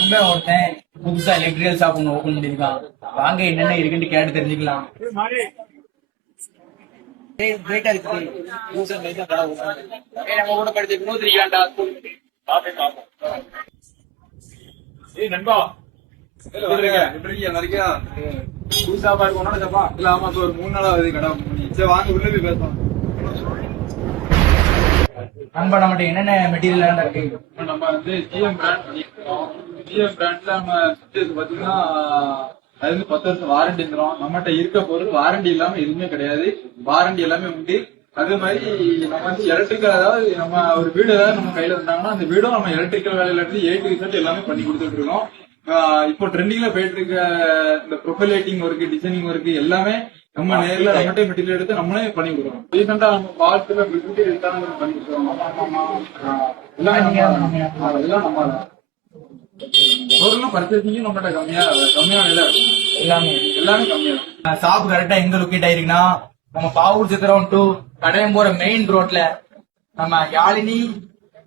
நண்பன் ஒருத்தன் புதுசா எலக்ட்ரிக்கல் ஷாப் ஒன்று ஓபன் பண்ணிருக்கான். வாங்க என்னென்ன இருக்குன்னு கேட்டு தெரிஞ்சுக்கலாம். நம்ம கூட படிச்ச வினோத் இருக்காண்டா. நண்பா புதுசா பாரு ஒன்னோடப்பா இல்ல. ஆமா ஒரு 3 நாளா வருது கடை. சரி வாங்க உள்ள போய் பேசலாம். நண்பா நம்மகிட்ட என்னென்ன மெட்டீரியல் இருக்கு? நம்ம வந்து ஜிஎம் பிராண்ட் பண்ணிருக்கோம். ஜிஎம் பிராண்ட்ல நம்ம பாத்தீங்கன்னா அது வந்து 10 வருஷம் வாரண்டி தரும். நம்மகிட்ட இருக்க பொருள் வாரண்டி இல்லாம எதுவுமே கிடையாது. வாரண்டி எல்லாமே உண்டு. அதே மாதிரி நம்ம வந்து எலக்ட்ரிக்கல், அதாவது நம்ம ஒரு வீடு ஏதாவது நம்ம கையில இருந்தாங்கன்னா அந்த வீடும் நம்ம எலக்ட்ரிக்கல் வேலையில இருந்து A to Z எல்லாமே பண்ணி கொடுத்துட்டு இருக்கோம். இப்போ ட்ரெண்டிங்ல போயிட்டு இருக்க இந்த ப்ரொஃபைலைட்டிங் ஒர்க், டிசைனிங் ஒர்க் எல்லாமே நம்ம நேரில் நம்மகிட்ட மெட்டீரியல் எடுத்து நம்மளே பண்ணி கொடுக்குறோம். ரீசெண்டா நம்ம பார்ட்ல பண்ணி கொடுக்குறோம். எல்லாம் நம்ம பொருளும் பர்ச்சேசிங்கும் நம்மகிட்ட கம்மியான விலை. எல்லாமே கம்மியா. ஷாப் கரெக்டா எங்க லொக்கேட் ஆயிருக்குன்னா நம்ம பாவூர் சித்திரம் டு கடையம் போற மெயின் ரோட்ல நம்ம யாழினி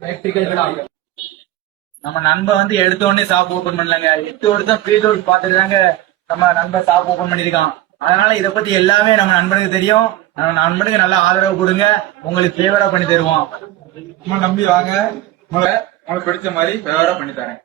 எலக்ட்ரிக்கல் கடை. நம்ம நண்பன் வந்து எடுத்த உடனே ஷாப் ஓபன் பண்ணலாங்க. 8 வருஷம் ப்ரீலோட் பார்த்துதாங்க நம்ம நண்பன் ஷாப் ஓபன் பண்ணிருக்கான். அதனால இதை பத்தி எல்லாமே நம்ம நண்பனுக்கு தெரியும். நம்ம நண்பனுக்கு நல்ல ஆதரவு கொடுங்க, உங்களுக்கு ஃபேவரா பண்ணி தருவோம். நம்ம நம்பி வாங்க. உங்களுக்கு பிடிச்ச மாதிரி ஃபேவரா பண்ணி தரேன்.